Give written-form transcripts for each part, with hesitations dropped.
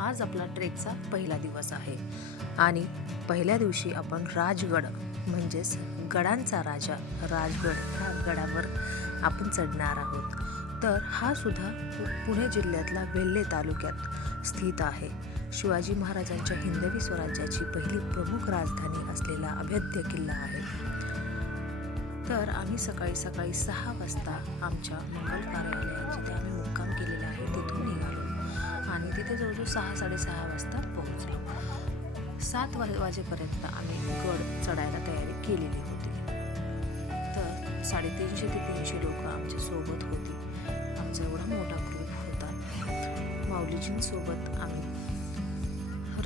आज आपला ट्रेकचा पहिला दिवस आहे आणि पहिल्या दिवशी आपण राजगड म्हणजेच गडांचा राजा राजगड ह्या गडावर आपण चढणार आहोत। तर हा सुद्धा पुणे जिल्ह्यातला वेल्हे तालुक्यात स्थित आहे। शिवाजी महाराजांच्या हिंदवी स्वराज्याची पहिली प्रमुख राजधानी असलेला अभेद्य किल्ला आहे। तर आम्ही सकाळी 6 वाजता आमच्या मंगल कार्यालयात जिथे आम्ही मुक्काम केलेला आहे तिथून निघालो आणि तिथे जवळजवळ 6-6:30 वाजता पोहोचलो। 7 वाजेपर्यंत आम्ही गड चढायला तयारी केलेली होती। तर 350 ते 300 लोक आमच्या सोबत होती। आमचा एवढा मोठा ग्रुप होता। माऊलीजींसोबत आम्ही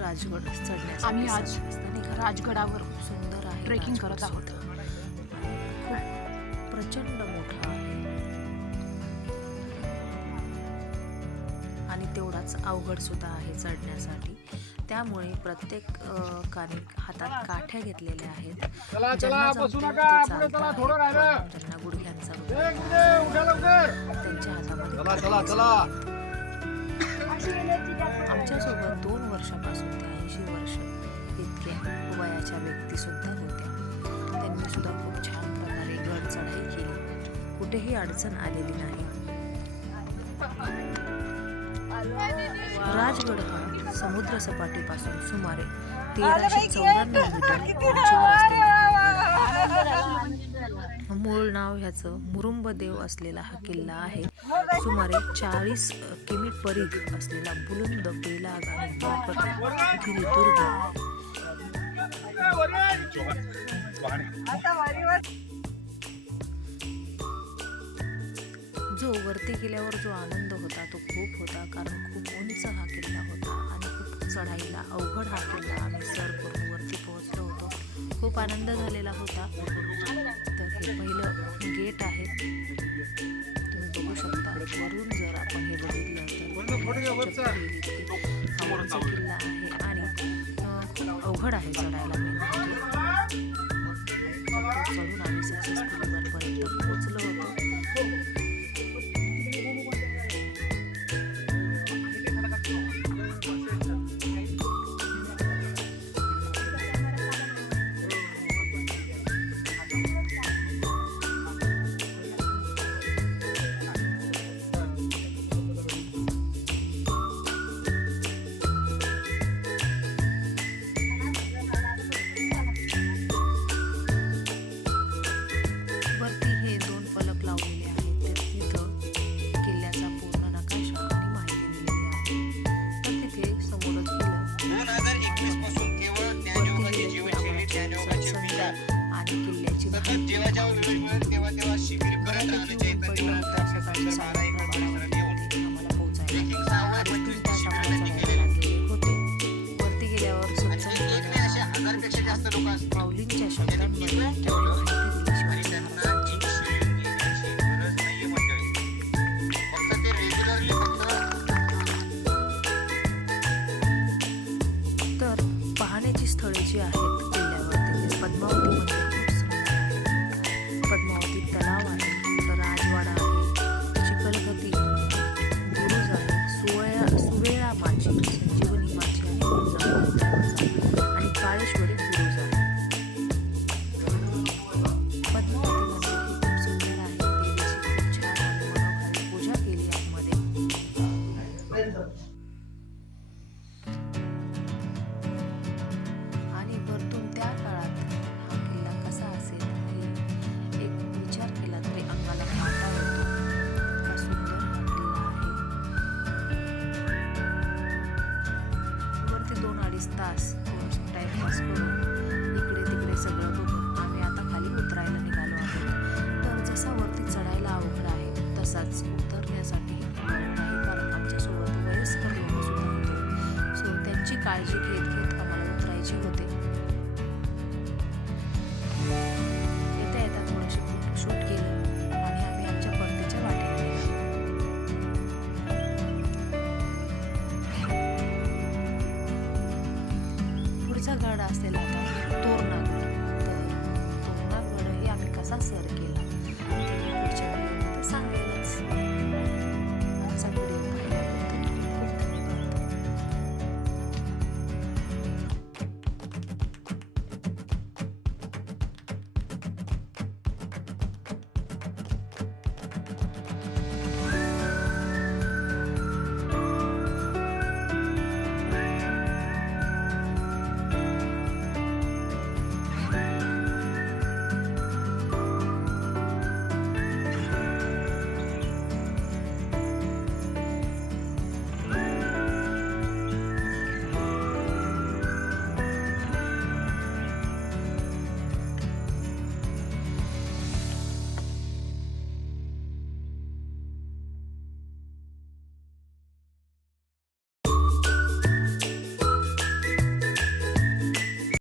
राजगड चढण्यासाठी आम्ही आज राजगडावर सुंदर आहे ट्रेकिंग करत आहोत। खूप प्रचंड मोठा आहे आणि तेवढाच अवघड सुद्धा आहे चढण्यासाठी। त्यामुळे प्रत्येकाने हातात काठ्या घेतलेल्या आहेत। ज्यांना गुडघ्यांचा त्यांच्या हातामध्ये आमच्यासोबत 2 वर्षापासून ते 80 वर्ष इतक्या वयाच्या व्यक्ती सुद्धा होत्या। त्यांनी सुद्धा खूप छान प्रकारे गड चढाई केली, कुठेही अडचण आलेली नाही। राजगड हा समुद्र सपाटीपासून सुमारे 1394 मीटर उंचीवर असलेला मूळ नाव ह्याचं मुरुंबदेव असलेला हा किल्ला आहे। सुमारे 40 किमी परिघ असलेला बुलंद बेलाग आणि दुर्ग आहे। जो वरती गेल्यावर जो आनंद होता तो खूप होता, कारण खूप उंच हा किल्ला होता आणि खूप चढाईला अवघड हा किल्ला आम्ही सर करून वरती पोहोचलो होतो। खूप आनंद झालेला होता। तर हे पहिलं गेट आहे, तुम्ही बघू शकता। वरून जर आपण हे बघितलं तर हा उंच किल्ला आहे आणि खूप अवघड आहे चढायला। चढून आम्ही सक्सेसफुली वरपर्यंत पोहोचलो होतो। माऊलींच्या शब्दांमध्ये तर पाहण्याची स्थळे जी आहेत किल्ल्यावर पद्मावती मंदिर खूप सुंदर आहे। पद्मावती तलाव आहे, राजवाडा आहे, चिखलगती बुरुज आहे, सुवेळा माची, संजीवनी माची आणि काळेश्वरी बुरुज आहे। पद्मावती मंदिर ही खूप सुंदर आहे। देवीची खूप छान आणि मनोहर पूजा केली आतमध्ये। आणि वरतून त्या काळात हा किल्ला कसा असेल हे एक विचार केला तरी अंगाला काटा येतो। हा सुंदर हा किल्ला आहे। वरती 2-2.5 तास टाइमपास करून इकडे तिकडे सगळं बघून आम्ही आता खाली उतरायला निघालो आहोत। तर जसा वरती चढायला अवघड आहे तसाच उतरण्यासाठी अवघड आहे, कारण आमच्यासोबत वयस्कर लोक सुद्धा होते। सो त्यांची काळजी घेत आम्हाला उतरायचे होते। येता येता थोडेसे फोटोशूट केले आणि आम्ही आमच्या परतीच्या वाटेला निघालो। पुढचा गड असलेला आता